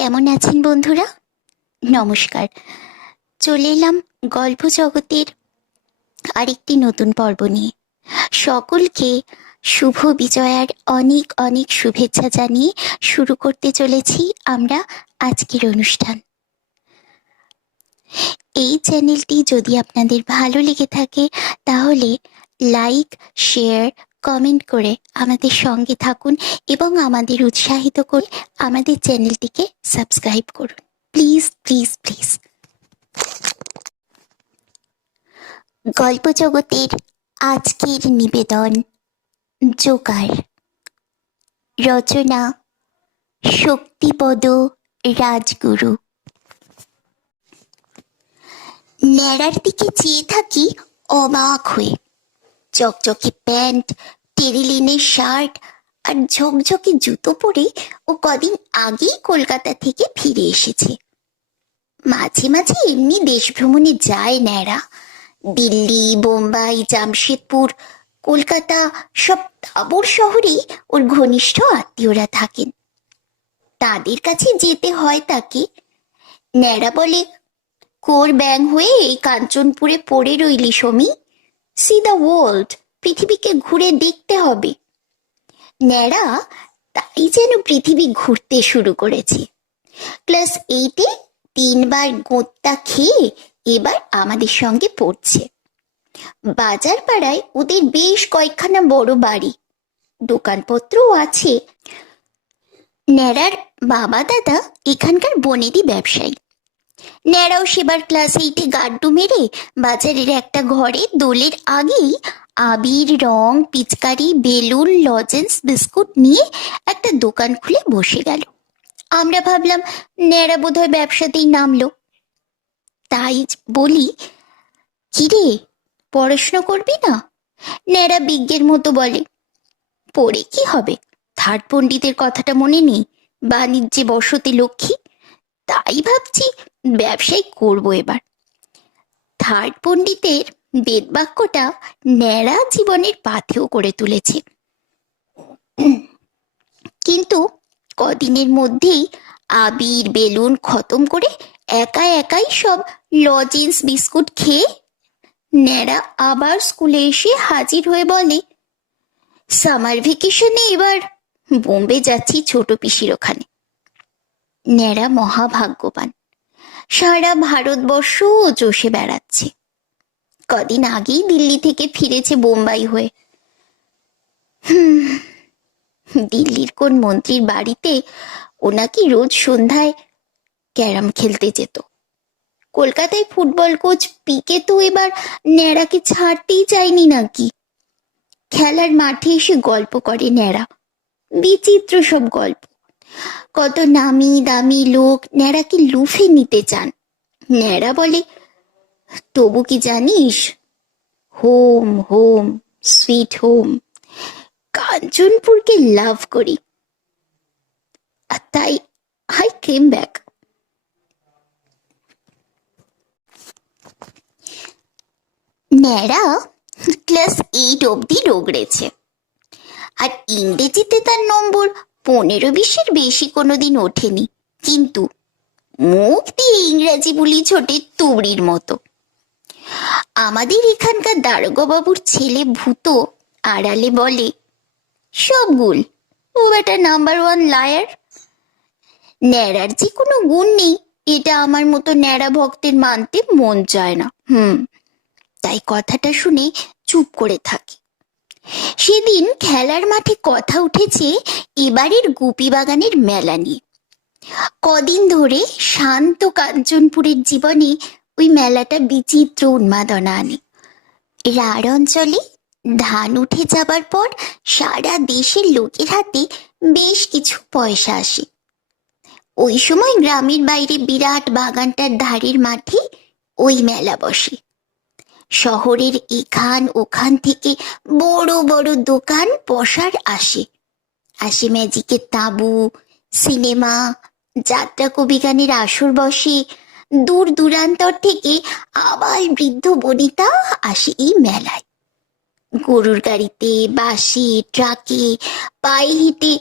কেমন আছেন বন্ধুরা? নমস্কার। চলে এলাম গল্প জগতের আরেকটি নতুন পর্ব নিয়ে। সকলকে শুভ বিজয়ার অনেক অনেক শুভেচ্ছা জানিয়ে শুরু করতে চলেছি আমরা আজকের অনুষ্ঠান। এই চ্যানেলটি যদি আপনাদের ভালো লেগে থাকে তাহলে লাইক, শেয়ার, কমেন্ট করে আমাদের সঙ্গে থাকুন এবং আমাদের উৎসাহিত করে আমাদের চ্যানেলটিকে সাবস্ক্রাইব করুন। Please please please. গল্প জগতের আজকের নিবেদন জোকার। রচনা শক্তিপদ রাজগুরু। ন্যাড়ার দিকে চেয়ে থাকি অবাক হয়ে। চকচকে প্যান্ট, টেরিলিনের শার্ট আর ঝকঝকে জুতো পরে ও কদিন আগেই কলকাতা থেকে ফিরে এসেছে। মাঝে মাঝে এমনি দেশ ভ্রমণে যায় ন্যাড়া। দিল্লি, বোম্বাই, জামশেদপুর, কলকাতা সব তাবড় শহরেই ওর ঘনিষ্ঠ আত্মীয়রা থাকেন। তাদের কাছে যেতে হয় তাকে। ন্যাড়া বলে, কোর ব্যাং হয়ে এই কাঞ্চনপুরে পড়ে রইলি সমী? সি দ্য ওয়ার্ল্ড, পৃথিবীকে ঘুরে দেখতে হবে। ন্যাড়া তাই যেন পৃথিবী ঘুরতে শুরু করেছে। ক্লাস 8-এ 3বার গোঁত্তা খেয়ে এবার আমাদের সঙ্গে পড়ছে। বাজার পাড়ায় ওদের বেশ কয়েকখানা বড় বাড়ি, দোকানপত্রও আছে। ন্যাড়ার বাবা দাদা এখানকার বনেদি ব্যবসায়ী। ন্যাড়াও সেবার ক্লাস 8-এ গাড্ডু মেরে বাজারের একটা ঘরে দোলের আগেই আবির, রং, পিচকারি, বেলুন, লজেন্স, বিস্কুট নিয়ে একটা দোকান খুলে বসে গেল। আমরা ভাবলাম ন্যাড়া বোধহয় ব্যবসাতেই নামলো। তাই বলি, কিরে পড়াশোনা করবি না? ন্যাড়া বিজ্ঞের মতো বলে, পড়ে কি হবে? থার্ড পণ্ডিতের কথাটা মনে নেই? বাণিজ্যে বসতে লক্ষ্মী। তাই ভাবছি ব্যবসায় করব এবার। থার্ড পণ্ডিতের বেদবাক্যটা ন্যাড়া জীবনের পাথেয় করে তুলেছে। কিন্তু কদিনের মধ্যেই আবির, বেলুন খতম করে একাই সব লজেন্স, বিস্কুট খেয়ে ন্যাড়া আবার স্কুলে এসে হাজির হয়ে বলে, সামার ভেকেশনে এবার বোম্বে যাচ্ছি ছোট পিসির ওখানে। ন্যাড়া মহাভাগ্যবান, সারা ভারতবর্ষ চষে বেড়াচ্ছে। কদিন আগেই দিল্লি থেকে ফিরেছে বোম্বাই হয়ে। দিল্লির কোন মন্ত্রীর বাড়িতে ও নাকি রোজ সন্ধ্যায় ক্যারাম খেলতে যেত। কলকাতায় ফুটবল কোচ পিকে তো এবার ন্যাড়াকে ছাড়তেই চায়নি নাকি। খেলার মাঠে এসে গল্প করে ন্যাড়া, বিচিত্র সব গল্প। কত নামি দামি লোক ন্যাড়াকে লুফে নিতে চান। ন্যাড়া বলে, তবু কি জানিস, হোম হোম সুইট হোম, কাঞ্চনপুরকে লাভ করি। আর তাই আই কেম ব্যাক। ন্যাড়া ক্লাস 8 অব্দি রোগড়েছে, আর ইংরেজিতে তার নম্বর 15-20-এর বেশি কোনোদিন ওঠেনি। কিন্তু মুখ দিয়ে ইংরাজি বুলি ছোটে তুবড়ির মতো। আমাদের এখানকার দারোগাবাবুর ছেলে ভূত আড়ালে বলে, সব গুল, ও বেটা নাম্বার 1 লায়ার। ন্যাড়ার যে কোনো গুণ নেই এটা আমার মতো ন্যাড়া ভক্তের মানতে মন চায় না। তাই কথাটা শুনে চুপ করে থাকি। সেদিন খেলার মাঠে কথা উঠেছে এবারের গুপি বাগানের মেলা নিয়ে। কদিন ধরে শান্ত কাঞ্চনপুরের জীবনে ওই মেলাটা বিচিত্র উন্মাদনা আনে। রাঢ় অঞ্চলে ধান উঠে যাবার পর সারা দেশের লোকের হাতে বেশ কিছু পয়সা আসে। ওই সময় গ্রামের বাইরে বিরাট বাগানটার ধারের মাঠে ওই মেলা বসে। শহরের এখান ওখান থেকে বড় বড় দোকান বসার আসে। ম্যাজিকের তাঁবু, সিনেমা, যাত্রা কবি গানের আসর বসে। দূর দূরান্তর থেকে আবার বৃদ্ধ বনিতা আসে এই মেলায়। গরুর গাড়িতে, বাসে, ট্রাকে, পায়ে হেঁটে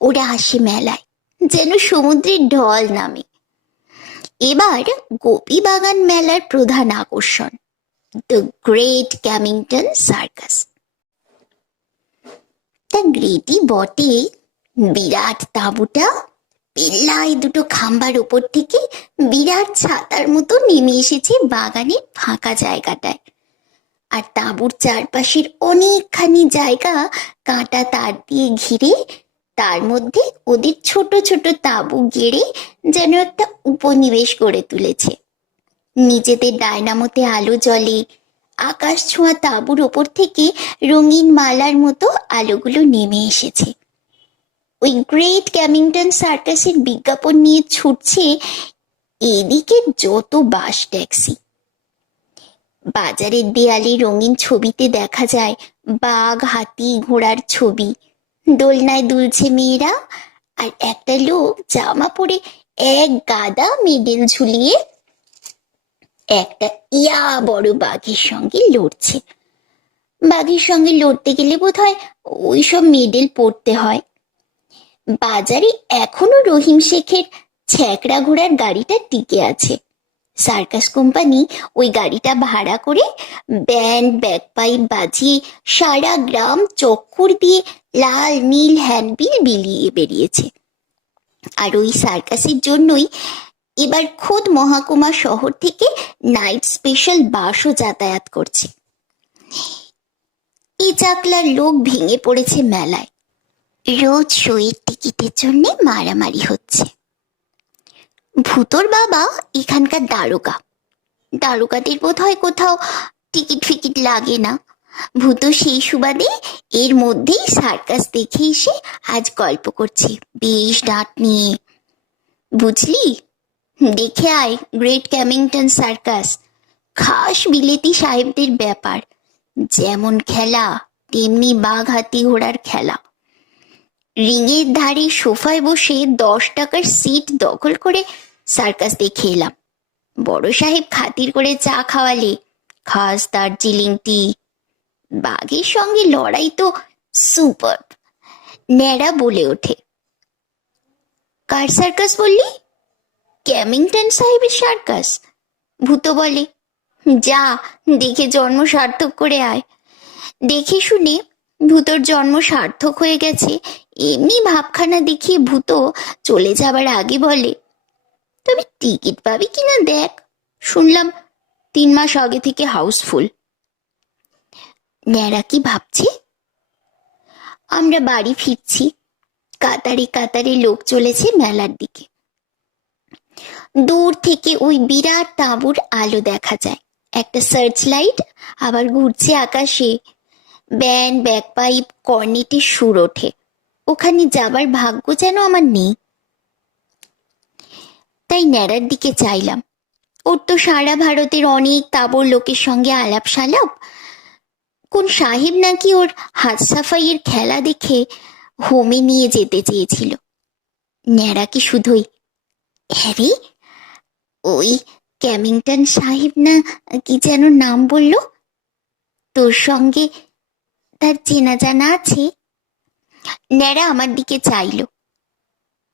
ওরা আসে মেলায়। যেন সমুদ্রের ঢল নামে। এবার গোপী বাগান মেলার প্রধান আকর্ষণ, দ্য গ্রেট ক্যামিংটন সার্কাস। তা গ্রেটই বটে, বিরাট তাঁবুটা পেল্লায় দুটো খাম্বার উপর থেকে বিরাট ছাতার মতো নেমে এসেছে বাগানের ফাঁকা জায়গাটায়। আর তাঁবুর চারপাশের অনেকখানি জায়গা কাঁটা তার দিয়ে ঘিরে, তার মধ্যে ওদের ছোট ছোট তাঁবু গেড়ে যেন একটা উপনিবেশ গড়ে তুলেছে। নিচেতে ডায়নামোতে আলো জ্বলে, আকাশ ছোঁয়া তাঁবুর ওপর থেকে রঙিন মালার মতো আলোগুলো নেমে এসেছে। ওই গ্রেট ক্যামিংটন সার্কাসের বিজ্ঞাপন নিয়ে ছুটছে এদিকে যত বাস ট্যাক্সি। বাজারের দেয়ালে রঙিন ছবিতে দেখা যায় বাঘ, হাতি, ঘোড়ার ছবি। দোলনায় দুলছে মেয়েরা, আর একটা লোক জামা পরে এক গাদা মেডেল ঝুলিয়ে একটা ইয়া বড় বাঘের সঙ্গে লড়ছে। বাঘের সঙ্গে লড়তে গেলে বোধহয় ওইসব মেডেল পড়তে হয়। বাজারে এখনো রহিম শেখের ছ্যাঁকড়া ঘোড়ার গাড়িটা টিকে আছে। সার্কাস কোম্পানি ওই গাড়িটা ভাড়া করে ব্যান্ড ব্যাগপাইপ বাজিয়ে সারা গ্রাম চক্কর দিয়ে লাল নীল হ্যান্ডবিল বিলিয়ে বেরিয়েছে। আর ওই সার্কাসের জন্যই এবার খোদ মহাকুমা শহর থেকে নাইট স্পেশাল বাসও যাতায়াত করছে। এই চাকলার লোক ভেঙে পড়েছে মেলায়। রোজ শোয়ের টিকিটের জন্য মারামারি হচ্ছে। ভূতর বাবা এখানকার দারোগা। দারোগাদের বোধ হয় কোথাও টিকিট ফিকিট লাগে না। ভূত সেই সুবাদে এর মধ্যেই সার্কাস দেখে এসে আজ গল্প করছে বেশ ডাঁট নিয়ে। বুঝলি, দেখে আয় গ্রেট ক্যামিংটন সার্কাস, খাস বিলেতি সাহেবদের ব্যাপার। যেমন খেলা তেমনি বাঘ, হাতি, ঘোড়ার খেলা। রিংয়ের ধারে সোফায় বসে 10 টাকার সিট দখল করে সার্কাস দেখে এলাম। বড় সাহেব খাতির করে চা খাওয়ালে, খাস দার্জিলিং টি। বাঘের সঙ্গে লড়াই তো সুপার। ন্যাড়া বলে ওঠে, কার সার্কাস বললি? ক্যামিংটন সাহেবের সার্কাস। ভূত বলে, যা দেখে জন্ম সার্থক করে আয়। দেখে শুনে ভূতর জন্ম সার্থক হয়ে গেছে এমনি ভাবখানা দেখিয়ে ভূত চলে যাবার আগে বলে, তবে টিকিট পাবি কিনা দেখ, শুনলাম 3 মাস আগে থেকে হাউসফুল। ন্যাড়া কি ভাবছে? আমরা বাড়ি ফিরছি। কাতারে কাতারে লোক চলেছে মেলার দিকে। দূর থেকে ওই বিরাট তাঁবুর আলো দেখা যায়। একটা সার্চ লাইট আবার ঘুরছে আকাশে। ব্যান্ড ব্যাগপাইপ কর্নেটের সুর ওঠে। ওখানে যাবার ভাগ্য যেন আমার নেই। তাই ন্যাড়ার দিকে চাইলাম। ওর তো সারা ভারতের অনেক তাঁবুর লোকের সঙ্গে আলাপ সালাপ। কোন সাহেব নাকি ওর হাত সাফাইয়ের খেলা দেখে হোমে নিয়ে যেতে চেয়েছিল। ন্যাড়া কি শুধুই, হ্যাঁ রে, ওই ক্যামিংটন সাহেব না কি যেন নাম বলল, তোর সঙ্গে তার চেনা জানা আছে? ন্যাড়া আমার দিকে চাইল।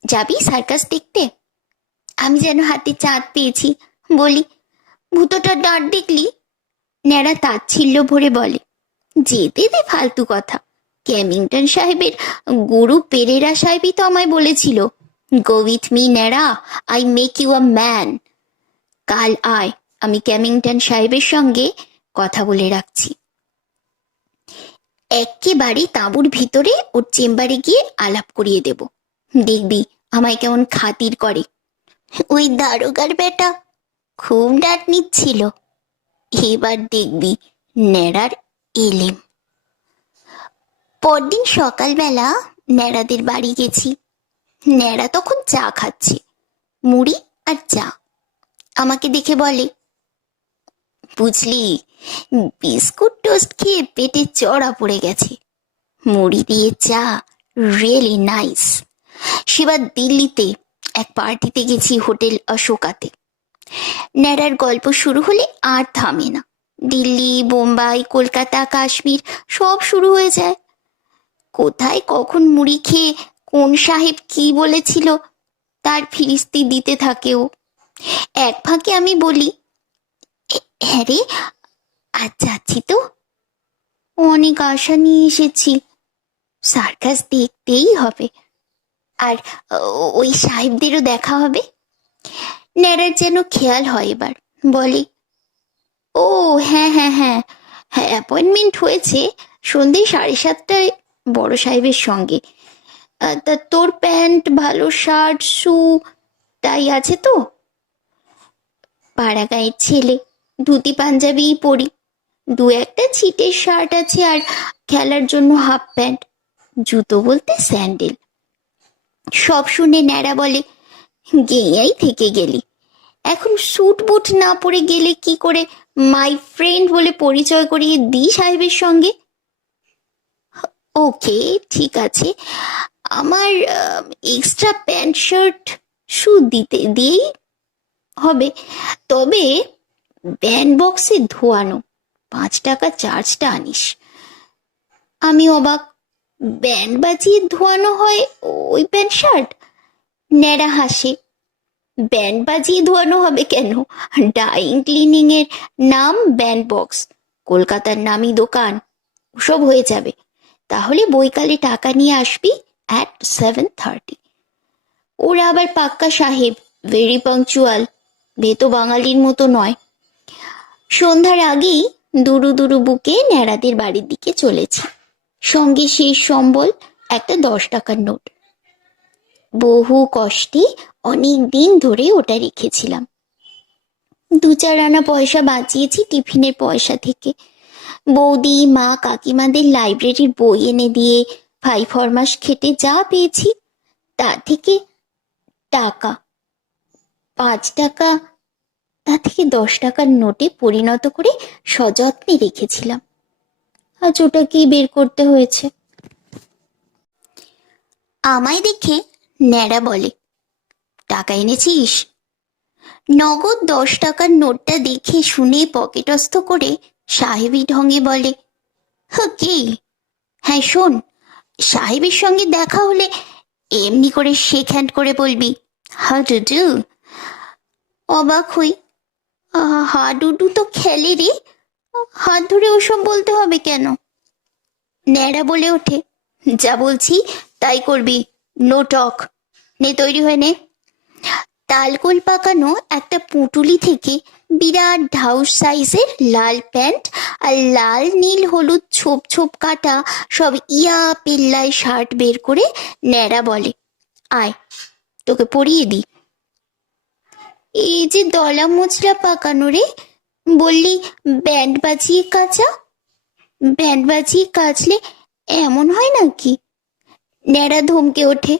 যাবি সার্কাস দেখতে? আমি যেন হাতে চাঁদ পেয়েছি। বলি, ভূতটার দাঁড় দেখলি? ন্যাড়া তাচ্ছিল্য ভরে বলে, যেতে দে ফালতু কথা। ক্যামিংটন সাহেবের গুরু পেরেরা সাহেবই তো আমায় বলেছিল, গো উইথ মি ন্যাড়া, I make you a man. কাল আয়, আমি ক্যামিংটন সাহেবের সঙ্গে কথা বলে রাখছি। একেবারে তাঁবুর ভিতরে ওর চেম্বারে গিয়ে আলাপ করিয়ে দেব। দেখবি আমায় কেমন খাতির করে। ওই দারোগার বেটা খুব ডাঁট নিচ্ছিল। এবার দেখবি ন্যাড়ার এলেম। পরদিন সকালবেলা ন্যাড়াদের বাড়ি গেছি। ন্যাড়া তখন চা খাচ্ছে, মুড়ি আর চা। আমাকে দেখে বলে, বুঝলি, বিস্কুট টোস্ট খেয়ে পেটে চড়া পড়ে গেছে। মুড়ি দিয়ে চা রিয়েলি নাইস। সেবার দিল্লিতে এক পার্টিতে গেছি, হোটেল অশোকাতে। ন্যাড়ার গল্প শুরু হলে আর থামে না। দিল্লি, বোম্বাই, কলকাতা, কাশ্মীর সব শুরু হয়ে যায়। কোথায় কখন মুড়ি খেয়ে কোন সাহেব কি বলেছিল তার ফিরিস্তি দিতে থাকে ও। এক ফাঁকে আমি বলি, হ্যাঁ রে, আজ যাচ্ছি তো, অনেক আশা নিয়ে এসেছি, সার্কাস দেখতেই হবে, আর ওই সাহেবদেরও দেখা হবে। ন্যাড়ার যেন খেয়াল হয় এবার, বলে, ও হ্যাঁ হ্যাঁ হ্যাঁ হ্যাঁ, অ্যাপয়েন্টমেন্ট হয়েছে সন্ধে 7:30টায় বড় সাহেবের সঙ্গে। তা তোর প্যান্ট, ভালো শার্ট, শু, তাই আছে তো? পাড়া গাঁয়ের ছেলে, ধুতি পাঞ্জাবিই পরি, দু একটা ছিটের শার্ট আছে, আর খেলার জন্য হাফ প্যান্ট, জুতো বলতে স্যান্ডেল। সব শুনে ন্যাড়া বলে, গেঁয়াই থেকে গেলি, এখন স্যুট বুট না পরে গেলে কি করে মাই ফ্রেন্ড বলে পরিচয় করিয়ে দিই সাহেবের সঙ্গে? ওকে, ঠিক আছে, আমার এক্সট্রা প্যান্ট শার্ট শু দিয়েই হবে, তবে ব্যান্ড বক্সে ধোয়ানো 5 টাকা চার্জটা আনিস। আমি অবাক, ব্যান্ড বাজিয়ে ধোয়ানো হয় ওই প্যান্ট শার্ট? ন্যাড়া হাসে, ব্যান্ড বাজিয়ে ধোয়ানো হবে কেন, ডাইং ক্লিনিং এর নাম ব্যান্ড বক্স, কলকাতার নামি দোকান, সব হয়ে যাবে। তাহলে বৈকালে টাকা নিয়ে আসবি at 7:30। ওরা আবার পাক্কা সাহেব, ভেরি পাংচুয়াল, ভেতো বাঙালির মতো নয়। সন্ধ্যার আগেই দুরু দুরু বুকে ন্যাড়াদের বাড়ির দিকে চলেছি, সঙ্গে শেষ সম্বল একটা 10 টাকার নোট। বহু কষ্টে অনেক দিন ধরে ওটা রেখেছিলাম। 2-4 আনা পয়সা বাঁচিয়েছি টিফিনের পয়সা থেকে, বৌদি, মা, কাকিমাদের লাইব্রেরির বই এনে দিয়ে 5 ফরমাস খেটে যা পেয়েছি তার থেকে টাকা 5 টাকা, তা থেকে 10 টাকার নোটে পরিণত করে সযত্নে রেখেছিলাম। আজ ওটাকেই বের করতে হয়েছে। আমায় দেখে ন্যাড়া বলে, টাকা এনেছিস? নগদ 10 টাকার নোটটা দেখে শুনে পকেটস্থ করে সাহেবী ঢঙে বলে, কি? হ্যাঁ শোন, সাহেবের সঙ্গে দেখা হলে এমনি করে শেক হ্যান্ড করে বলবি, হাউ ডু ডু। অবাক হই, হাডুডু তো খেলে রে, হাত ধরে ওসব বলতে হবে কেন? ন্যাড়া বলে ওঠে, যা বলছি তাই করবি, নো টক। নে তৈরি হয়ে নে। তালকোল পাকানো একটা পুঁটুলি থেকে বিরাট ঢাউস সাইজের লাল প্যান্ট আর লাল নীল হলুদ ছোপ ছোপ কাটা সব ইয়া পেল্লায় শার্ট বের করে ন্যাড়া বলে, আয় তোকে পরিয়ে দি। এই যে দলা মোচড়া পাকানো রে, বললি ব্যান্ড বাজিয়ে কাচা, ব্যান্ড বাজিয়ে কাচলে এমন হয় নাকি? ন্যাড়া ধমকে ওঠে,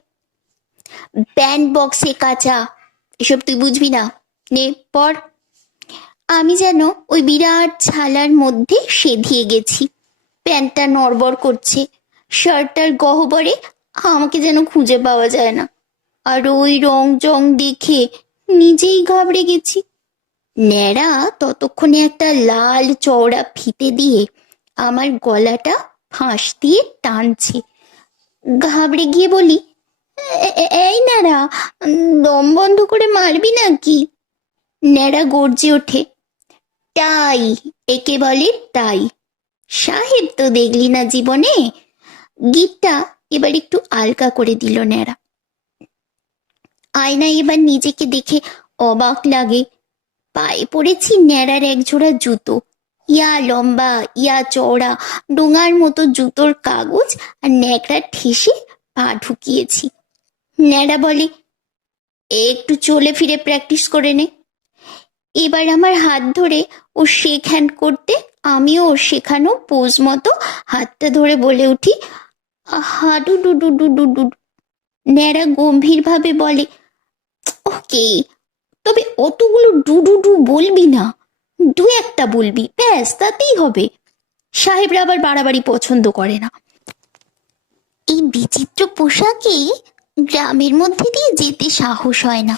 ব্যান্ড বক্সে কাচা, এসব তুই বুঝবি না, নে পড়। আমি যেন ওই বিরাট ছালার মধ্যে সেধিয়ে গেছি, প্যান্টটা নড়বড় করছে, শার্টটার গহ্বরে আমাকে যেন খুঁজে পাওয়া যায় না, আর ওই রং জং দেখে নিজেই ঘাবড়ে গেছি। ন্যাড়া ততক্ষণে একটা লাল চওড়া ফিতে দিয়ে আমার গলাটা ফাঁস দিয়ে টানছে। ঘাবড়ে গিয়ে বলি, এই ন্যাড়া, দম বন্ধ করে মারবি নাকি? ন্যাড়া গর্জে ওঠে, তাই, একে বলে তাই, সাহেব তো দেখলি না জীবনে। গিটটা এবার একটু আলকা করে দিল ন্যাড়া। আয়নায় এবার নিজেকে দেখে অবাক লাগে, পায়ে পড়েছি ন্যাড়ার একজোড়া জুতো, ইয়া লম্বা, ইয়া চওড়া, ডোঙার মতো জুতোর কাগজ আর ন্যাকড়া ঠেসে পা ঢুকিয়েছি। ন্যাড়া বলে, একটু চলে ফিরে প্র্যাকটিস করে নে। এবার আমার হাত ধরে ও শেক হ্যান্ড করতে আমিও ওর শেখানো পোজ মতো হাতটা ধরে বলে উঠি, হাডু ডু ডু ডু ডু ডু। ন্যাড়া গম্ভীর ভাবে বলে, ওকে, তবে অতগুলো ডু ডু ডু বলবি না, 2-1টা বলবি, ব্যাস, তাতেই হবে। সাহেবরা আবার বাড়াবাড়ি পছন্দ করে না। এই বিচিত্র পোশাকে গ্রামের মধ্যে দিয়ে যেতে সাহস হয় না,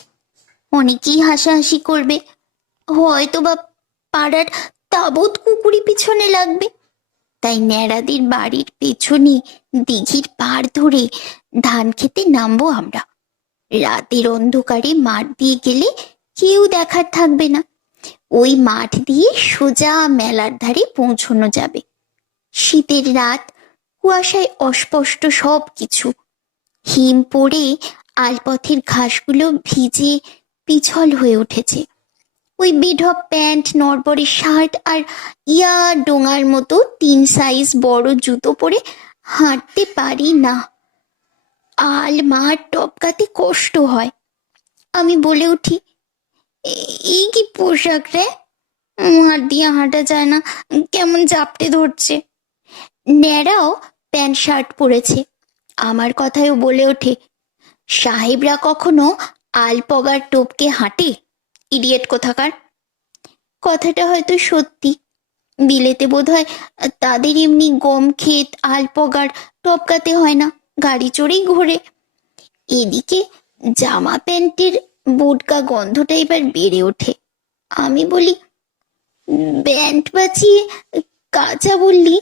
অনেকেই হাসাহাসি করবে, হয়তো বা পাড়ার তাবৎ কুকুরি পিছনে লাগবে। তাই ন্যাড়াদের বাড়ির পেছনে দিঘির পাড় ধরে ধান খেতে নামবো আমরা। রাতের অন্ধকারে মাঠ দিয়ে গেলে কেউ দেখার থাকবে না। ওই মাঠ দিয়ে সোজা মেলার ধারে পৌঁছানো যাবে। শীতের রাত, কুয়াশায় অস্পষ্ট সব কিছু। হিম পড়ে আলপথের ঘাসগুলো ভিজে পিছল হয়ে উঠেছে। ওই বেঢপ প্যান্ট, নড়বড়ে শার্ট আর ইয়া ডোঙার মতো 3 সাইজ বড় জুতো পরে হাঁটতে পারি না। আল মাঠ টপকাতে কষ্ট হয়। আমি বলে উঠি, এই কি পোশাক রে? হাত দিয়ে হাঁটা যায় না, কেমন জাপটে ধরছে। ন্যাড়াও প্যান্ট শার্ট পরেছে। আমার কথায়ও বলে ওঠে, সাহেবরা কখনো আলপগার টোপকে হাঁটে? ইডিয়েট কোথাকার। কথাটা হয়তো সত্যি। বিলেতে বোধহয় তাদের এমনি গম ক্ষেত আলপগার টপকাতে হয় না, গাড়ি চড়েই ঘোরে। এদিকে জামা প্যান্টের বোটকা গন্ধটা এবার বেড়ে ওঠে। আমি বলি, ব্যান্ড বাজিয়ে কাঁচা বললি,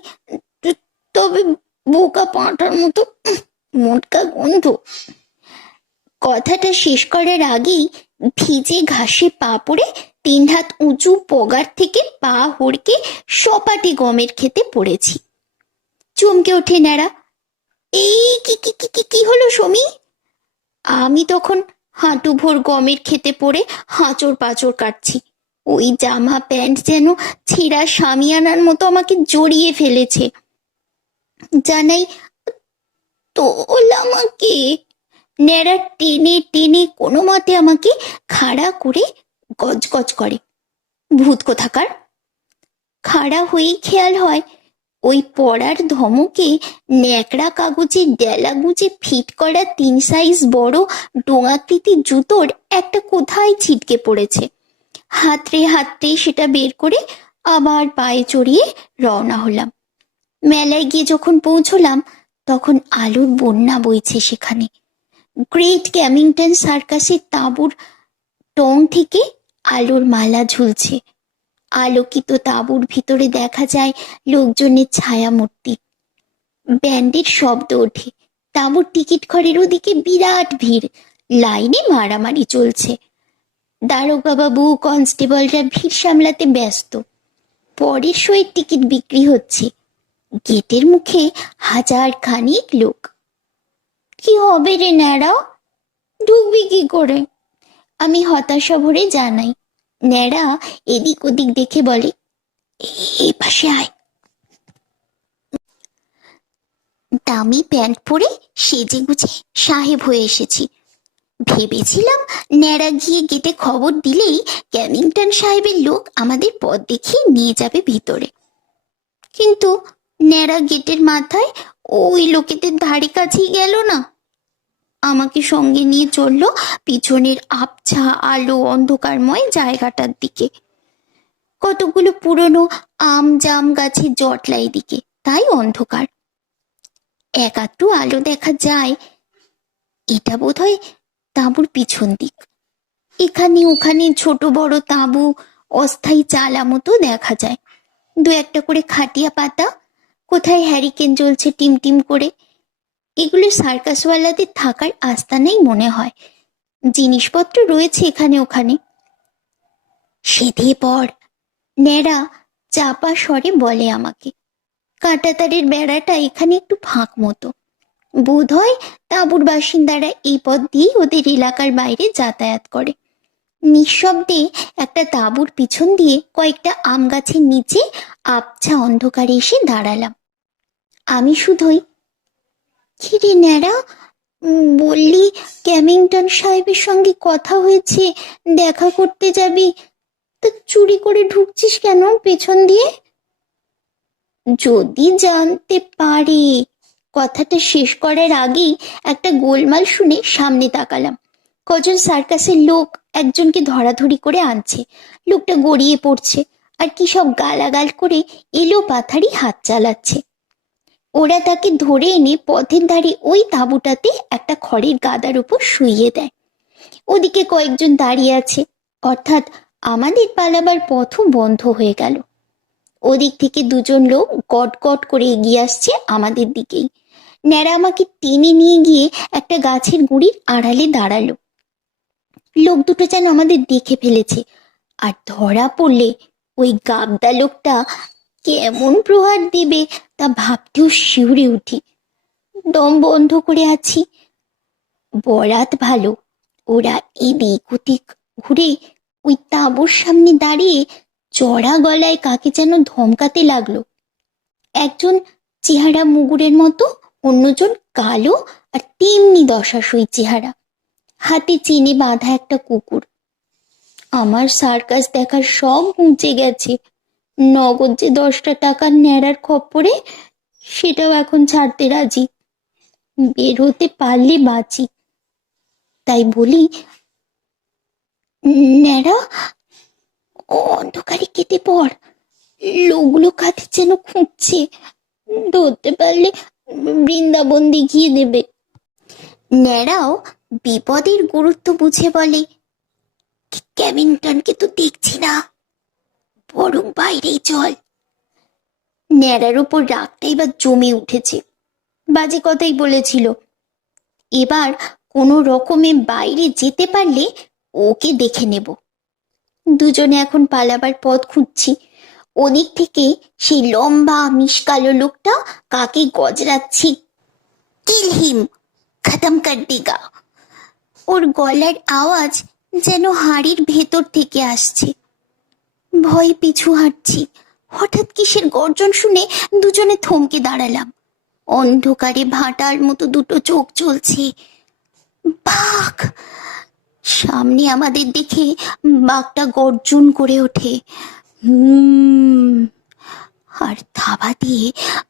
তবে বোকা পাঁঠার মতো মোটকা গন্ধ। কথাটা শেষ করার আগেই ভিজে ঘাসে পা পড়ে 3 হাত উঁচু পগার থেকে পা হড়কে সপাটে গমের খেতে পড়েছি। চমকে ওঠে ন্যাড়া, এই কি কি কি কি হলো সমী? আমি তখন হাঁটু ভোর গমের খেতে পড়ে হাঁচড় পাঁচড় কাটছি। ওই জামা প্যান্ট যেন ছেঁড়া সামিয়ানার মতো আমাকে জড়িয়ে ফেলেছে। জানাই, তোল আমাকে। ন্যাড়া টেনে টেনে কোনো মতে আমাকে খাড়া করে গজগজ করে। ভূত কোথাকার। খাড়া হয়েই খেয়াল হয়, ওই পড়ার ধমকে ন্যাকড়া কাগজের ডেলা গুজে ফিট করা 3 সাইজ বড় ডোঙাকৃতির জুতোর একটা কোথায় ছিটকে পড়েছে। হাতড়ে হাতড়ে সেটা বের করে আবার পায়ে চড়িয়ে রওনা হলাম। মেলায় গিয়ে যখন পৌঁছলাম, তখন আলোর বন্যা বইছে সেখানে। গ্রেট ক্যামিংটন সার্কাসের তাঁবুর টং থেকে আলোর মালা ঝুলছে। আলোকিত তাঁবুর ভিতরে দেখা যায় লোকজনের ছায়া মূর্তি। ব্যান্ডের শব্দ ওঠে। তাঁবুর টিকিট ঘরের ওদিকে বিরাট ভিড়, লাইনে মারামারি চলছে। দারোগা বাবু, কনস্টেবলরা ভিড় সামলাতে ব্যস্ত। পরের শোয়ের টিকিট বিক্রি হচ্ছে। গেটের মুখে 1000 খানিক লোক। কি হবে রে ন্যাড়া, ঢুকবি কি করে? আমি হতাশা ভরে জানাই। ন্যাড়া এদিক ওদিক দেখে বলে, এই পাশে আয়। দামি প্যান্ট পরে সেজে গুজে সাহেব হয়ে এসেছি। ভেবেছিলাম ন্যাড়া গিয়ে গেটে খবর দিলেই ক্যামিংটন সাহেবের লোক আমাদের পথ দেখিয়ে নিয়ে যাবে ভিতরে। কিন্তু ন্যাড়া গেটের মাথায় ওই লোকেদের ধারে কাছেই গেল না। আমাকে সঙ্গে নিয়ে চললো পিছনের আবছা আলো অন্ধকারময় জায়গাটার দিকে। কতগুলো পুরনো আম জাম গাছের জটলাই দিকে, তাই অন্ধকার। একাট্টু আলো দেখা যায়। এটা বোধহয় তাঁবুর পিছন দিক। এখানে ওখানে ছোট বড় তাঁবু, অস্থায়ী চালা মতো দেখা যায়। 2-1টা করে খাটিয়া পাতা, কোথায় হ্যারিকেন জ্বলছে টিম টিম করে। এগুলো সার্কাসওয়ালাদের থাকার আস্তানাই মনে হয়। জিনিসপত্র রয়েছে এখানে ওখানে। সেধে পড়, ন্যাড়া চাপা স্বরে বলে আমাকে। কাঁটাতারের বেড়াটা এখানে একটু ফাঁক মতো। বোধ হয় তাঁবুর বাসিন্দারা এই পথ দিয়েই ওদের এলাকার বাইরে যাতায়াত করে। নিঃশব্দে একটা তাঁবুর পিছন দিয়ে কয়েকটা আম গাছের নিচে আবছা অন্ধকারে এসে দাঁড়ালাম। আমি শুধুই, কিরে ন্যাড়া, বললি ক্যামিংটন সাহেবের সঙ্গে কথা হয়েছে, দেখা করতে যাবি, তা চুরি করে ঢুকছিস কেন পেছন দিয়ে? যদি জানতে পারি। কথাটা শেষ করার আগেই একটা গোলমাল শুনে সামনে তাকালাম। কজন সার্কাসের লোক একজনকে ধরাধরি করে আনছে। লোকটা গড়িয়ে পড়ছে আর কি সব গালাগাল করে এলো পাথারি হাত চালাচ্ছে। ওরা তাকে ধরে এনে পথের ধারে ওই তাঁবুটাতে একটা খড়ের গাদার উপর শুইয়ে দেয়। ওদিকে কয়েকজন দাঁড়িয়ে আছে, অর্থাৎ আমাদের পালাবার পথও বন্ধ হয়ে গেল। ওদিক থেকে 2জন লোক গট গট করে এগিয়ে আসছে আমাদের দিকেই। ন্যাড়া আমাকে টেনে নিয়ে গিয়ে একটা গাছের গুড়ির আড়ালে দাঁড়ালো। লোক দুটো যেন আমাদের দেখে ফেলেছে, আর ধরা পড়লে ওই গাবদা লোকটা কেমন প্রহার দেবে তা ভাবতেও শিউরে উঠি। দম বন্ধ করে আছি। বরাত ভালো, ওরা এদিক ওদিক ঘুরে ওই তাঁবুর সামনে দাঁড়িয়ে চড়া গলায় কাকে যেন ধমকাতে লাগলো। একজন চেহারা মুগুরের মতো, অন্যজন কালো আর তেমনি দশাসই চেহারা, হাতে চেনে বাঁধা একটা কুকুর। আমার সার্কাস দেখার সব মুচে গেছে। নগদ যে 10টা টাকার ন্যাড়ার খপ্পরে, সেটাও এখন ছাড়তে রাজি। বের হতে পারলে বাঁচি। তাই বলি, ন্যাড়া, অন্ধকারে কেটে পড়, লোকগুলো কাঁধে যেন খুঁজছে, ধরতে পারলে বৃন্দাবন দেখিয়ে দেবে। ন্যাড়াও বিপদের গুরুত্ব বুঝে বলে, ক্যাভিংটনকে তো দেখছি না, বরং বাইরেই চল। ন্যাড়ার উপর রাগটা এবার জমে উঠেছে। বাজে কথাই বলেছিল। এবার কোনো রকমে বাইরে যেতে পারলে ওকে দেখে নেব। দুজনে এখন পালাবার পথ খুঁজছি। ওদিক থেকে সেই লম্বা মিশকালো লোকটা কাকে গজরাচ্ছি, কিল হিম, খতম কর দেগা। ওর গলার আওয়াজ যেন হাড়ির ভেতর থেকে আসছে। ভয়ে পিছু হাঁটছি। হঠাৎ কিসের গর্জন শুনে দুজনে থমকে দাঁড়ালাম। অন্ধকারে ভাটার মতো দুটো চোখ চলছে। বাঘ! সামনে আমাদের দেখে বাঘটা গর্জন করে ওঠে, আর থাবা দিয়ে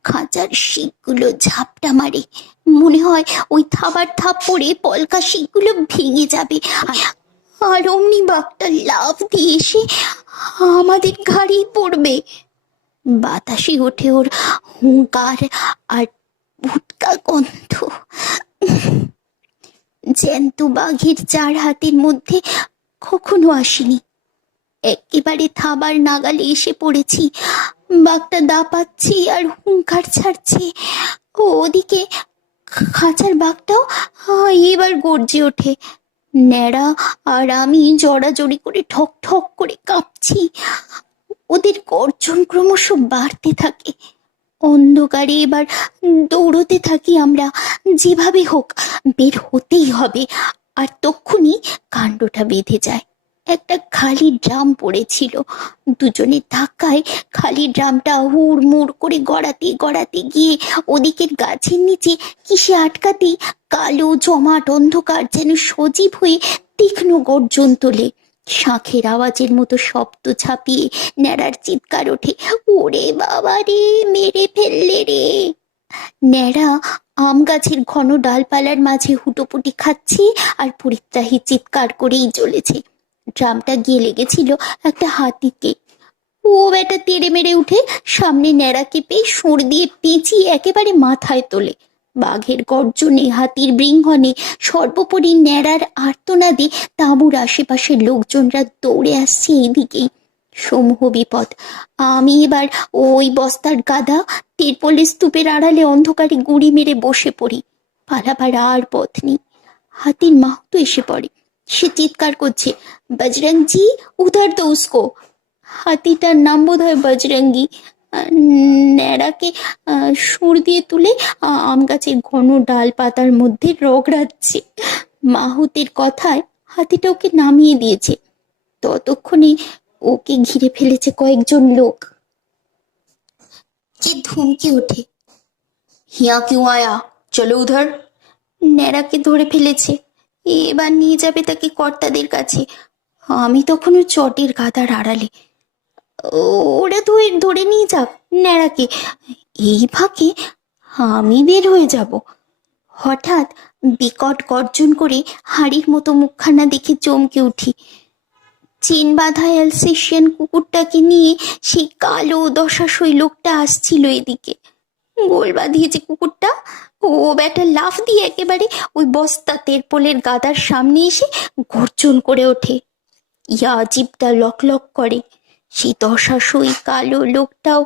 খাঁচার শিকগুলো ঝাপটা মারে। মনে হয় ওই থাবার থাপ পড়ে পলকা শিকগুলো ভেঙে যাবে, আর অমনি বাঘটা লাফ দিয়ে এসে আমাদের ঘাড়েই পড়বে। বাতাসে ওঠে ওর হুঙ্কার আর ভুটকা গন্ধ। জ্যান্ত বাঘের 4 হাতের মধ্যে কখনো আসেনি। একেবারে থাবার নাগালে এসে পড়েছি। বাঘটা দাপাচ্ছে আর হুঙ্কার ছাড়ছে। ওদিকে খাঁচার বাঘটাও এবার গর্জে ওঠে। ন্যাড়া আর আমি জড়াজড়ি করে ঠক ঠক করে কাঁপছি। ওদের গর্জন ক্রমশ বাড়তে থাকে। অন্ধকারে এবার দৌড়তে থাকি আমরা। যেভাবে হোক বের হতেই হবে। আর তক্ষুনি কাণ্ডটা বেঁধে যায়। একটা খালি ড্রাম পড়েছিল। দুজনের ধাক্কায় খালি ড্রামটা হুড়মুড় করে গড়াতে গড়াতে গিয়ে ওদিকের গাছের নিচে কিসে আটকাতেই কালো জমাট অন্ধকার যেন সজীব হয়ে তীক্ষ্ণ গর্জন তোলে। শাঁখের আওয়াজের মতো শব্দ ছাপিয়ে ন্যাড়ার চিৎকার ওঠে, ওরে বাবা রে, মেরে ফেললে রে! ন্যাড়া আম গাছের ঘন ডালপালার মাঝে হুটোপুটি খাচ্ছে আর পরিত্রাহী চিৎকার করেই চলেছে। ড্রামটা গিয়ে লেগেছিল একটা হাতিকে। ও বেটা তেড়ে মেরে উঠে সামনে ন্যাড়াকে পেয়ে সুর দিয়ে পেঁচিয়ে একেবারে মাথায় তোলে। বাঘের গর্জনে, হাতির বৃঙ্গনে, সর্বোপরি ন্যাড়ার আর্তনাদে তাঁবুর আশেপাশের লোকজনরা দৌড়ে আসছে এদিকেই। সমূহ বিপদ। আমি এবার ওই বস্তার গাদা তিরপলের স্তূপের আড়ালে অন্ধকারে গুড়ি মেরে বসে পড়ি। পালাবার আর পথ নেই। হাতির মাহুতো এসে পড়ে। সে চিৎকার করছে, বজরংজি, উধার দো উসকো। হাতিটার নাম বোধ হয় বজরঙ্গি। ন্যাড়াকে সুর দিয়ে তুলে আম গাছের ঘন ডাল পাতার মধ্যে রগড়াচ্ছে। মাহুতের কথায় হাতিটা ওকে নামিয়ে দিয়েছে। ততক্ষণে ওকে ঘিরে ফেলেছে কয়েকজন লোক। কে ধমকে ওঠে, হিয়া কিউ আয়া, চলো উধার। ন্যাড়াকে ধরে ফেলেছে। এবার নিয়ে যাবে তাকে কর্তাদের কাছে। আমি তখনও চটের গাদার আড়ালে। ওরা ধরে নিয়ে যাক ন্যাড়াকে, এই ফাঁকে আমি বের হয়ে যাব। হঠাৎ বিকট গর্জন করে হাড়ির মতো মুখখানা দেখে চমকে উঠি। চেন বাঁধা অ্যালসেশিয়ান কুকুরটাকে নিয়ে সেই কালো দশাসই লোকটা আসছিল এদিকে। গোল বাঁধিয়েছে কুকুরটা। ও ব্যাটা লাফ দিয়ে একেবারে ওই বস্তা তেরপোলের গাদার সামনে এসে গর্জন করে ওঠে। ইয়া জিভটা লক লক করে। সেই দশাসই কালো লোকটাও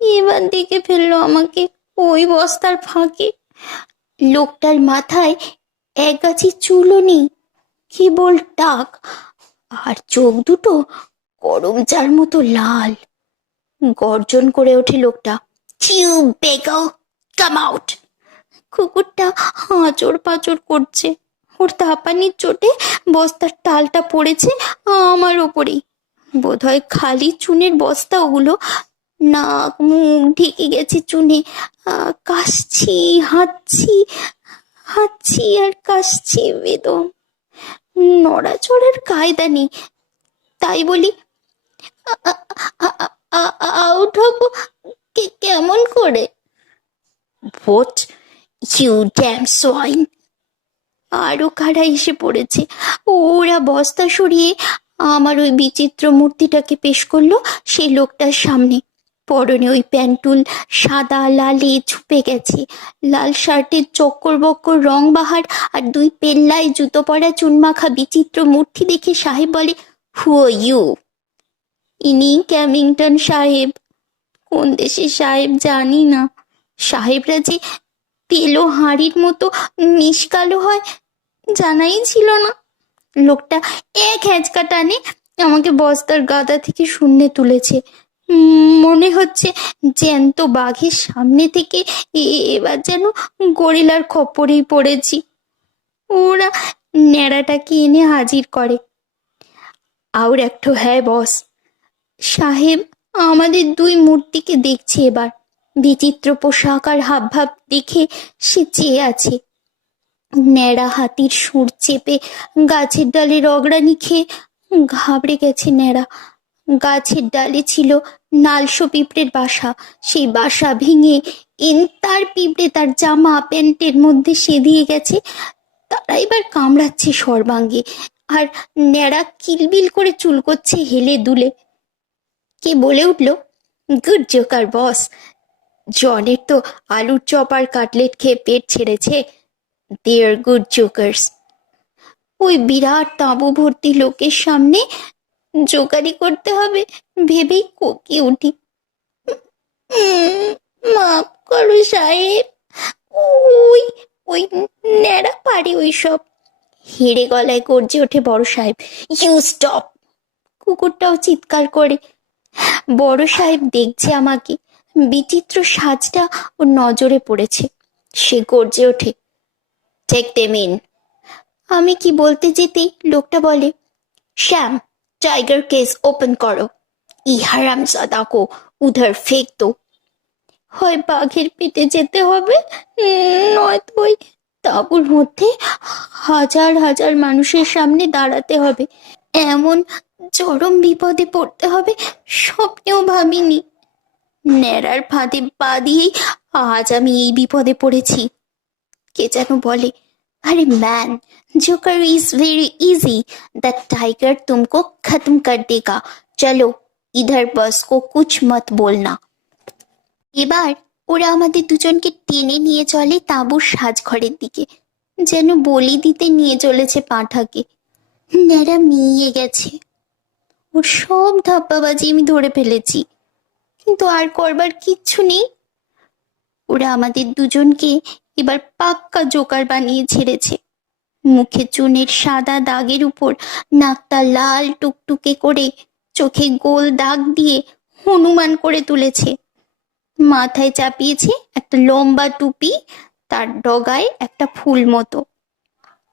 এবার দেখে ফেললো আমাকে ওই বস্তার ফাঁকে। লোকটার মাথায় এক গাছি চুলও নেই, কেবল টাক, আর চোখ দুটো গরম চার মতো লাল। গর্জন করে ওঠে লোকটা, "ইউ বেগার, কাম আউট!" কুকুরটা হাঁচড় পাঁচড় করছে। ওর হাঁপানির চোটে বস্তার টালটা পড়েছে আমার ওপরেই। বোধহয় খালি চুনের বস্তা ওগুলো। নাক মুখ ঢেকে গেছে চুনে। কাশছি, হাঁচছি, হাঁচছি আর কাশছি বেদম। নড়াচড়ার কায়দা নেই। তাই বলি, আউট হবো কেমন করে? "What, you damn swine!" আরো কারা এসে পড়েছে। ওরা বস্তা সরিয়ে আমার ওই বিচিত্র মূর্তিটাকে পেশ করলো সেই লোকটার সামনে। পরনে ওই প্যান্টুল সাদা লালে ছুপে গেছে, লাল শার্টের চক্কর বক্কর রং বাহার আর দুই পেল্লায় জুতো পরা চুনমাখা বিচিত্র মূর্তি দেখে সাহেব বলে, "হু আর ইউ?" "ইনি ক্যামিংটন সাহেব।" কোন দেশের সাহেব জানি না। সাহেবরা যে তেলো হাঁড়ির মতো মিশকালো হয় জানাই ছিল না। লোকটা এক হ্যাঁচকা টানে আমাকে বস্তার গাদা থেকে শূন্যে তুলেছে। মনে হচ্ছে জ্যান্ত বাঘের সামনে থেকে এবার যেন গরিলার খপ্পরেই পড়েছি। ওরা ন্যাড়াটাকে এনে হাজির করে। "আর একটু হ্যাঁ বস।" সাহেব আমাদের দুই মূর্তিকে দেখছে এবার। বিচিত্র পোশাক আর হাবভাব দেখে সে চেয়ে আছে। ন্যাড়া হাতির সুর চেপে গাছের ডালে রগড়ানি খেয়ে ঘাবড়ে গেছে ন্যাড়া। গাছের ডালে ছিল নালশো পিঁপড়ের বাসা। সেই বাসা ভেঙে তার পিঁপড়ে তার জামা প্যান্টের মধ্যে সেদিয়ে গেছে। তারা এবার কামড়াচ্ছে সর্বাঙ্গে, আর ন্যাড়া কিলবিল করে চুলকোচ্ছে হেলে দুলে। কে বলে উঠল, "গুড জোকার বস। জনের তো আলুর চপ আর কাটলেট খেয়ে পেট ছেড়েছে। দে আর গুড জোকার্স।" ওই বিরাট তাঁবু ভর্তি লোকের সামনে জোকারি করতে হবে ভেবেই কোকিয়ে উঠি। মাফ করো সাহেব, ওই ওই ন্যাড়া পারে ওই সব। হেড়ে গলায় গর্জে ওঠে বড় সাহেব, "ইউ স্টপ!" কুকুরটাও চিৎকার করে। বড় সাহেব দেখছে আমাকে। বিচিত্র সাজটা ওর নজরে পড়েছে। সে গর্জে ওঠে, "টেক দেম ইন!" আমি কি বলতে যেতেই লোকটা বলে, "শ্যাম, টাইগার কেস ওপেন করো। ই হারামজাদা কো উধার ফেক দো।" হয় বাঘের পেটে যেতে হবে, নয়তো ওই তাঁবুর মধ্যে হাজার হাজার মানুষের সামনে দাঁড়াতে হবে। এমন চরম বিপদে পড়তে হবে স্বপ্নেও ভাবিনি। ন্যাড়ার ফাঁদে পা দিয়েই আজ আমি এই বিপদে পড়েছি। কে যেন বলে, "अरे man, joker is very easy. That tiger तुमको खत्म कर देगा। चलो इधर बस को कुछ मत बोलना।" এবার ওরা আমাদের দুজনকে টেনে নিয়ে চলে তাঁবুর সাজঘরের দিকে, যেন বলি দিতে নিয়ে চলেছে পাঁঠাকে। ন্যাড়া মিইয়ে গেছে। ওর সব ধাপ্পাবাজি আমি ধরে ফেলেছি, কিন্তু আর করবার কিচ্ছু নেই। ওরা আমাদের দুজনকে এবার পাক্কা জোকার বানিয়ে ছেড়েছে। মুখে চুনের সাদা দাগের উপর নাকটা লাল টুকটুকে করে, চোখে গোল দাগ দিয়ে হনুমান করে তুলেছে। মাথায় চাপিয়েছে একটা লম্বা টুপি, তার ডগায় একটা ফুল মতো।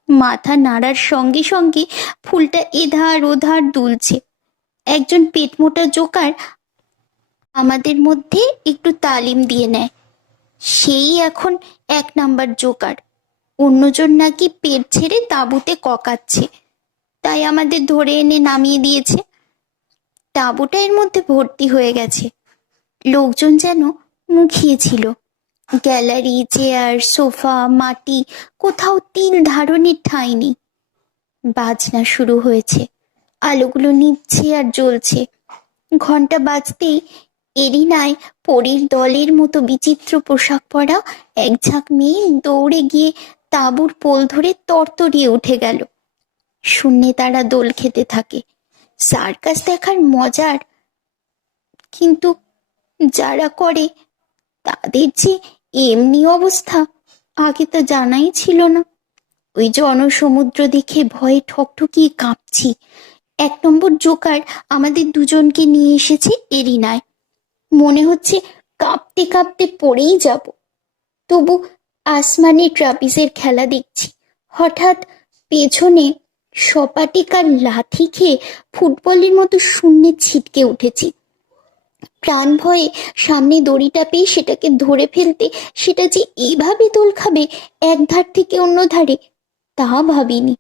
মাথা নাড়ার সঙ্গে সঙ্গে ফুলটা এধার ওধার দুলছে। একজন পেটমোটা জোকার আমাদের মধ্যে একটু তালিম দিয়ে নেয়। সেই এখন 1 নাম্বার জোকার। অন্যজন নাকি পেট ছেড়ে তাঁবুতে ককাচ্ছে, তাই আমাদের ধরে এনে নামিয়ে দিয়েছে। তাঁবুটা এর মধ্যে ভর্তি হয়ে গেছে। লোকজন যেন মুখিয়েছিল। গ্যালারি, চেয়ার, সোফা, মাটি, কোথাও তিল ধারণের ঠাঁই নেই। বাজনা শুরু হয়েছে। আলোগুলো নিভছে আর জ্বলছে। ঘন্টা বাজতেই এরিনায় পরীর দলের মতো বিচিত্র পোশাক পরা এক ঝাঁক মেয়ে দৌড়ে গিয়ে তাঁবুর পোল ধরে তরতরিয়ে উঠে গেল। শূন্যে তারা দোল খেতে থাকে। সার্কাস দেখার মজার, কিন্তু যারা করে তাদের যে এমনি অবস্থা, আগে তা জানাই ছিল না। ওই জনসমুদ্র দেখে ভয়ে ঠকঠকিয়ে কাঁপছি। 1 নম্বর জোকার আমাদের দুজনকে নিয়ে এসেছে এরিনায়। মনে হচ্ছে কাঁপতে কাঁপতে পড়েই যাব। তবু আসমানে ট্রাপিজের খেলা দেখছি। হঠাৎ পেছনে সপাটিকার লাথি খেয়ে ফুটবলের মতো শূন্যে ছিটকে উঠেছি। প্রাণ ভয়ে সামনে দড়িটা পেয়ে সেটাকে ধরে ফেলতে সেটা যে এইভাবে দোল খাবে এক ধার থেকে অন্য ধারে, তা ভাবিনি।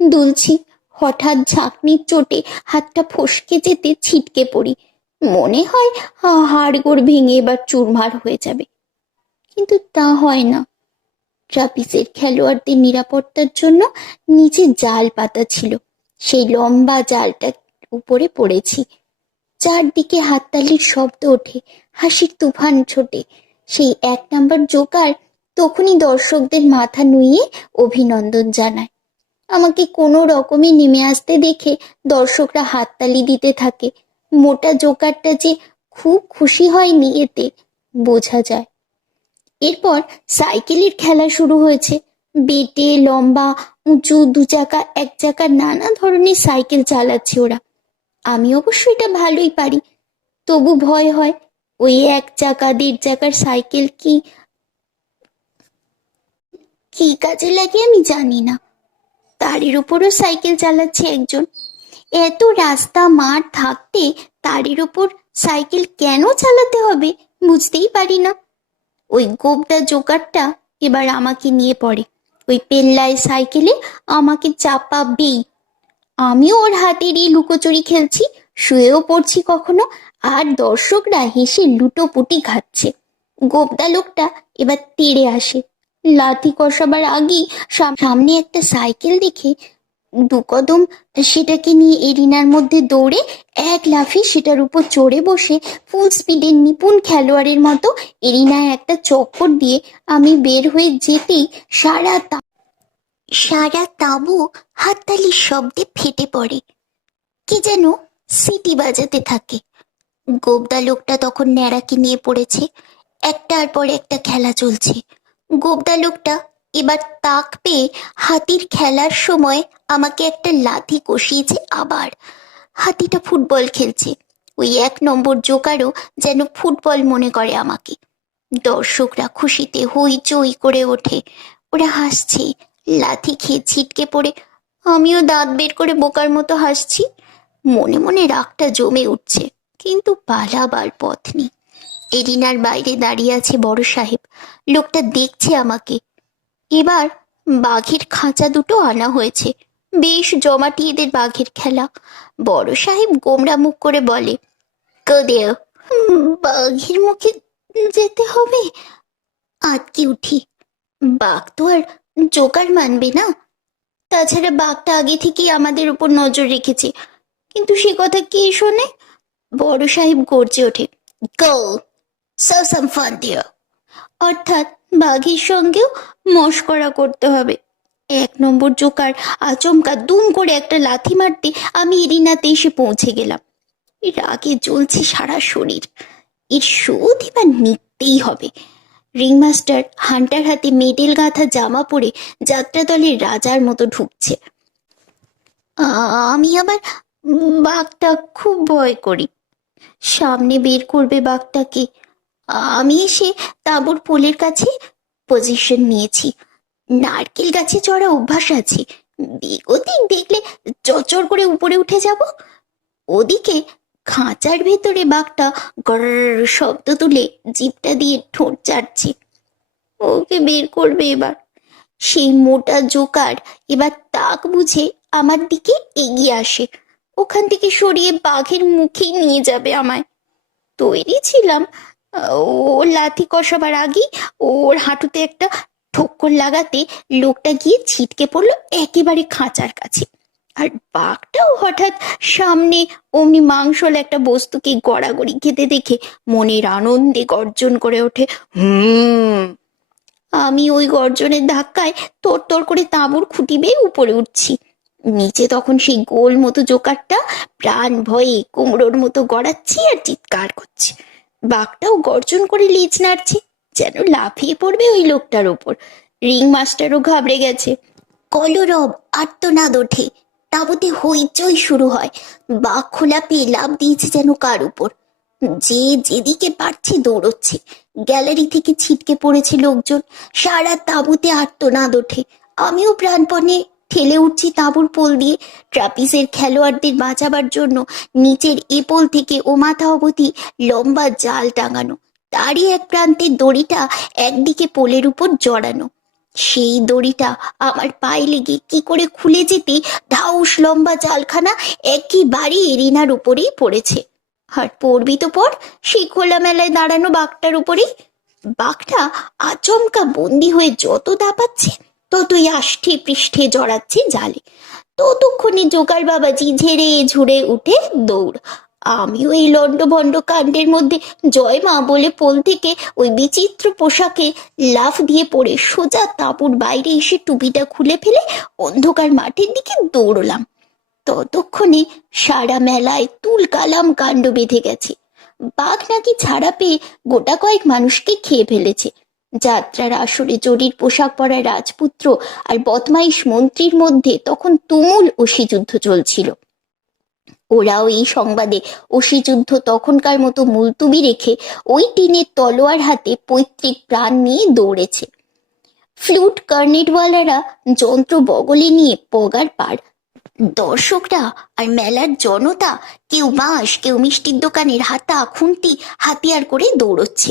দুলছি, হঠাৎ ঝাঁকনির চোটে হাতটা ফসকে যেতে ছিটকে পড়ি। মনে হয় হাড়গোড় ভেঙে এবার চুরমার হয়ে যাবে, কিন্তু তা হয় না। ট্রাপিজের খেলোয়াড়দের নিরাপত্তার জন্য নিচে জাল পাতা ছিল। সেই লম্বা জালটা উপরে পড়েছি। চারদিকে হাততালির শব্দ ওঠে, হাসির তুফান ছোটে। সেই 1 নম্বর জোকার তখনই দর্শকদের মাথা নুইয়ে অভিনন্দন জানায়। আমাকে কোনো রকমে নেমে আসতে দেখে দর্শকরা হাততালি দিতে থাকে। মোটা জোকারটা যে খুব খুশি হয়নি এতে বোঝা যায়। এরপর সাইকেলের খেলা শুরু হয়েছে। বেটে, লম্বা, উঁচু, 2 চাকা, 1 চাকা নানা ধরনের সাইকেল চালাচ্ছে ওরা। আমি অবশ্য এটা ভালোই পারি, তবু ভয় হয়। ওই 1 চাকা 1.5 চাকার সাইকেল কি কি কাজে লাগে আমি জানি না। তারের উপরও সাইকেল চালাচ্ছে একজন। এত রাস্তা মাঠ থাকতে তারের উপর সাইকেল কেন চালাতে হবে বুঝতেই পারি না। ওই গোবদা জোকারটা এবার আমাকে নিয়ে পড়ে। ওই পেল্লায় সাইকেলে আমাকে চাপাবেই। আমিও ওর হাতেরই লুকোচুরি খেলছি, শুয়েও পড়ছি কখনো, আর দর্শকরা হেসে লুটোপুটি খাচ্ছে। গোবদা লোকটা এবার তেড়ে আসে। লাথি কষাবার আগেই সামনে একটা সাইকেল দেখে 2 কদম সেটাকে নিয়ে এরিনার মধ্যে দৌড়ে 1 লাফে সেটার উপর চড়ে বসে ফুল স্পিডে নিপুণ খেলোয়াড়ের মতো এরিনায় একটা চক্কর দিয়ে আমি বের হয়ে যেতেই সারা তাঁবু হাততালির শব্দে ফেটে পড়ে। কে যেন সিটি বাজাতে থাকে। গোবদা লোকটা তখন ন্যাড়াকে নিয়ে পড়েছে। একটার পর একটা খেলা চলছে। গোবদা লোকটা এবার তাক পেয়ে হাতির খেলার সময় আমাকে একটা লাথি কষিয়েছে আবার। হাতিটা ফুটবল খেলছে। ওই 1 নম্বর জোকারও যেন ফুটবল মনে করে আমাকে। দর্শকরা খুশিতে হইচই করে ওঠে। ওরা হাসছে। লাথি খেয়ে ছিটকে পড়ে আমিও দাঁত বের করে বোকার মতো হাসছি। মনে মনে রাগটা জমে উঠছে, কিন্তু পালাবার পথ নেই। এরিনার বাইরে দাঁড়িয়ে আছে বড় সাহেব। লোকটা দেখছে আমাকে। এবার বাঘের খাঁচা 2টো আনা হয়েছে। বেশ জমাটি এদের বাঘের খেলা। বড় সাহেব গোমরা মুখ করে বলে, কদেও বাঘের মুখে যেতে হবে। আটকে উঠি। বাঘ তো আর জোকার মানবে না। তাছাড়া বাঘটা আগে থেকেই আমাদের উপর নজর রেখেছে। কিন্তু সে কথা কে শোনে? বড় সাহেব গর্জে ওঠে, গো সো সাম ফান দিও। অর্থাৎ বাঘের সঙ্গেও মশকরা করতে হবে। 1 নম্বর জোকার আচমকা দুম করে একটা লাথি মারতে আমি এরিনাতে এসে পৌঁছে গেলাম। এর আগে জ্বলছে সারা শরীর। এর শোধ এবার নিতেই হবে। রিংমাস্টার হান্টার হাতে মেডেল গাঁথা জামা পরে যাত্রা দলের রাজার মতো ঢুকছে। আমি আবার বাঘটা খুব ভয় করি। সামনে বের করবে বাঘটাকে। আমি এসে তাঁবুর পোলের কাছে পজিশন নিয়েছি। নারকেল গাছে চড়া অভ্যাস আছে। বেগতিক দেখলে চচর করে উপরে উঠে যাব। ওদিকে খাঁচার ভেতরে বাঘটা গর শব্দ তুলে জিভটা দিয়ে ঠোঁট চাটছে। ওকে বের করবে এবার। সেই মোটা জোকার এবার তাক বুঝে আমার দিকে এগিয়ে আসে। ওখান থেকে সরিয়ে বাঘের মুখেই নিয়ে যাবে আমায়। তৈরি ছিলাম। ওর লাথি কষাবার আগেই ওর হাঁটুতে একটা ঠোক্কর লাগাতে লোকটা গিয়ে ছিটকে পড়লো একেবারে খাঁচার কাছে। আর বাঘটাও হঠাৎ সামনে অমনি মাংসল একটা বস্তুকে গড়াগড়ি খেতে দেখে মনের আনন্দে গর্জন করে ওঠে, আমি ওই গর্জনের ধাক্কায় তোর করে তাঁবুর খুঁটি বেয়ে উপরে উঠছি। নিচে তখন সেই গোল মতো জোকারটা প্রাণ ভয়ে কুমড়োর মতো গড়াচ্ছে আর চিৎকার করছে। বাঘটাও গর্জন করে লেজ নাড়ছে, যেন লাফিয়ে পড়বে ওই লোকটার ওপর। রিং মাস্টারও ঘাবড়ে গেছে। কলরব, আর্তনাদ ওঠে, তাঁবুতে হইচই শুরু হয়। বাঘ খোলা পেয়ে লাফ দিয়েছে যেন কার উপর। যে যেদিকে পারছে দৌড়চ্ছে। গ্যালারি থেকে ছিটকে পড়েছে লোকজন। সারা তাঁবুতে আর্তনাদ ওঠে। আমিও প্রাণপণে ঠেলে উঠছি তাঁবুর পোল দিয়ে। ট্রাপিজের খেলোয়াড়দের বাঁচাবার জন্য নিচের এপোল থেকে ও মাথা অবধি লম্বা জাল টাঙানো। তারই এক প্রান্তের দড়িটা একদিকে পোলের উপর জড়ানো। সেই দড়িটা আমার পায়ে লেগে কি করে খুলে যেতে ধাউস লম্বা জালখানা একেবারে এরিনার উপরেই পড়েছে। আর পড়বি তো পড় সেই খোলামেলায় দাঁড়ানো বাঘটার উপরেই। বাঘটা আচমকা বন্দি হয়ে যত দাপাচ্ছে ততই আষ্টে পৃষ্ঠে জড়াচ্ছে জালে। ততক্ষণে জোকার বাবাজি ঝেড়ে ঝুড়ে উঠে দৌড়। আমিও এই লন্ডভন্ড কাণ্ডের মধ্যে জয় মা বলে পোল থেকে ওই বিচিত্র পোশাকে লাফ দিয়ে পড়ে সোজা তাঁবুর বাইরে এসে টুপিটা খুলে ফেলে অন্ধকার মাঠের দিকে দৌড়লাম। ততক্ষণে সারা মেলায় তুলকালাম কাণ্ড বেঁধে গেছে। বাঘ নাকি ছাড়া পেয়ে গোটা কয়েক মানুষকে খেয়ে ফেলেছে। যাত্রার আসরে জরির পোশাক পরা রাজপুত্র আর বদমাইশ মন্ত্রীর মধ্যে তখন তুমুল অসিযুদ্ধ চলছিল। ওরাও এই সংবাদে অসিযুদ্ধ তখনকার মতো মুলতুবি রেখে ওই টিনের তলোয়ার হাতে পৈতৃক প্রাণ নিয়ে দৌড়েছে। ফ্লুট কর্নেটওয়ালারা যন্ত্র বগলে নিয়ে পগার পার। দর্শকরা আর মেলার জনতা কেউ বাঁশ, কেউ মিষ্টির দোকানের হাতা খুন্তি হাতিয়ার করে দৌড়চ্ছে।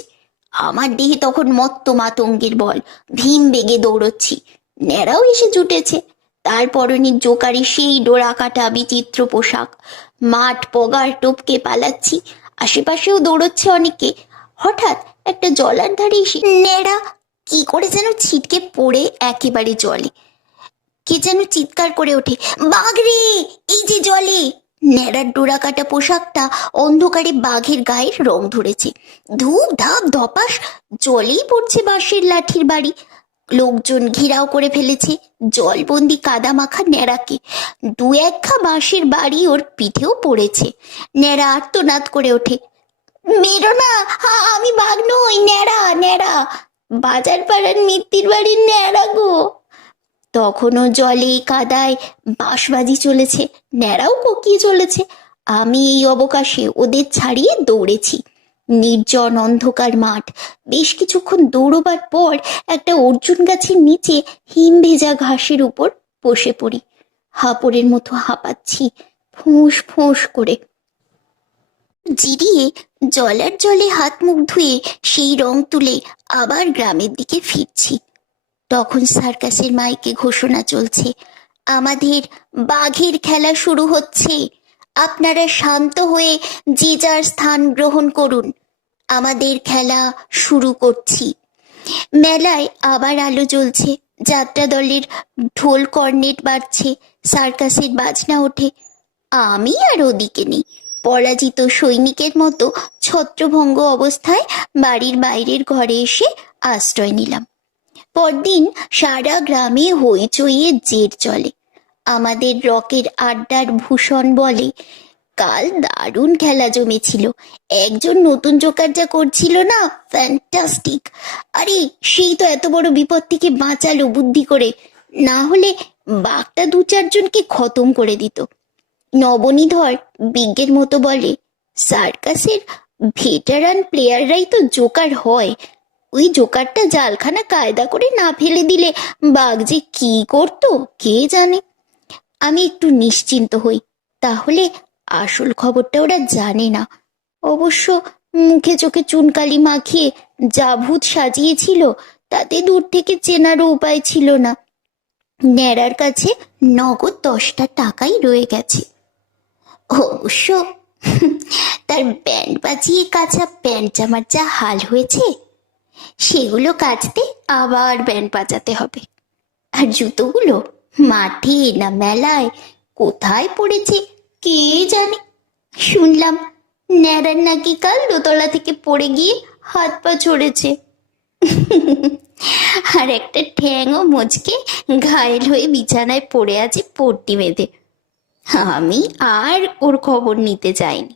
আমার দেহে তখন মত্ত মাতঙ্গের বল। ভীম বেগে দৌড়চ্ছি। ন্যাড়াও এসে জুটেছে। তার পরনে জোকারি সেই ডোরা কাটা বিচিত্র পোশাক। মাঠ পগার টপকে পালাচ্ছি। আশেপাশেও দৌড়চ্ছে অনেকে। হঠাৎ একটা জলার ধারে এসে ন্যাড়া কি করে যেন ছিটকে পড়ে একেবারে জলে। কে যেন চিৎকার করে ওঠে, বাঘ রে, এই যে জলে। ন্যাড়ার ডোরা কাটা পোশাকটা অন্ধকারে বাঘের গায়ের রং ধরেছে। ধূপ ধাপ ধপাস জলেই পড়ছে বাঁশের লাঠির বাড়ি। লোকজন ঘেরাও করে ফেলেছে জলবন্দি কাদা মাখা ন্যাড়াকে। দু একখা বাঁশের বাড়ি ওর পিঠেও পড়েছে। ন্যাড়া আর্তনাদ করে ওঠে, মেরো না, আমি বাঘ নই, ন্যাড়া ন্যাড়া, বাজার পাড়ার মিত্তির বাড়ির ন্যাড়া গো। তখনও জলে কাদায় বাঁশবাজি চলেছে, ন্যাড়াও কোকিয়ে চলেছে। আমি এই অবকাশে ওদের ছাড়িয়ে দৌড়েছি। নির্জন অন্ধকার মাঠ। বেশ কিছুক্ষণ দৌড়বার পর একটা অর্জুন গাছের নিচে হিম ভেজা ঘাসের উপর বসে পড়ি। হাঁপড়ের মতো হাঁপাচ্ছি, ফোঁস ফোঁস করে। জিরিয়ে জলার জলে হাত মুখ ধুয়ে সেই রং তুলে আবার গ্রামের দিকে ফিরছি। তখন সার্কাসের মাইকে ঘোষণা চলছে, আমাদের বাঘের খেলা শুরু হচ্ছে। আপনারা শান্ত হয়ে যে যার স্থান গ্রহণ করুন। আমাদের খেলা শুরু করছি। মেলায় আবার আলো জ্বলছে। যাত্রা দলের ঢোল কর্নেট বাজছে, সার্কাসের বাজনা ওঠে। আমি আর ওদিকে নেই। পরাজিত সৈনিকের মতো ছত্রভঙ্গ অবস্থায় বাড়ির বাইরের ঘরে এসে আশ্রয় নিলাম। পরদিন সারা গ্রামে হইচইয়ে জের চলে। আমাদের রকের আড্ডার ভূষণ বলে, কাল দারুণ খেলা জমেছিল। একজন নতুন জোকার যা করছিল না, ফ্যান্টাস্টিক। আরে সেই তো এত বড় বিপদ থেকে বাঁচালো বুদ্ধি করে, না হলে বাঘটা দু চারজনকে খতম করে দিত। নবনীধর বিজ্ঞের মতো বলে, সার্কাসের ভেটারান প্লেয়াররাই তো জোকার হয়। ওই জোকারটা জালখানা কায়দা করে না ফেলে দিলে বাঘ যে কি করতো কে জানে। আমি একটু নিশ্চিন্ত হই, তাহলে আসল খবরটা ওরা জানে না। অবশ্য মুখে চোখে চুনকালি মাখিয়ে যা ভূত সাজিয়েছিল তাতে দূর থেকে চেনারও উপায় ছিল না। ন্যাড়ার কাছে নগদ 10টা টাকাই রয়ে গেছে। অবশ্য তার ব্যান্ড বাজিয়ে কাঁচা প্যান্ট জামার যা হাল হয়েছে, সেগুলো কাচতে আবার ব্যান্ড বাজাতে হবে। আর জুতোগুলো মাঠে না মেলায় কোথায় পড়েছে কে জানে। শুনলাম ন্যাড়ার নাকি কাল দোতলা থেকে পড়ে গিয়ে হাত পা ছড়েছে। আর একটা ঠ্যাংও মোচকে ঘায়েল হয়ে বিছানায় পড়ে আছে পট্টি বেঁধে। আমি আর ওর খবর নিতে যাইনি।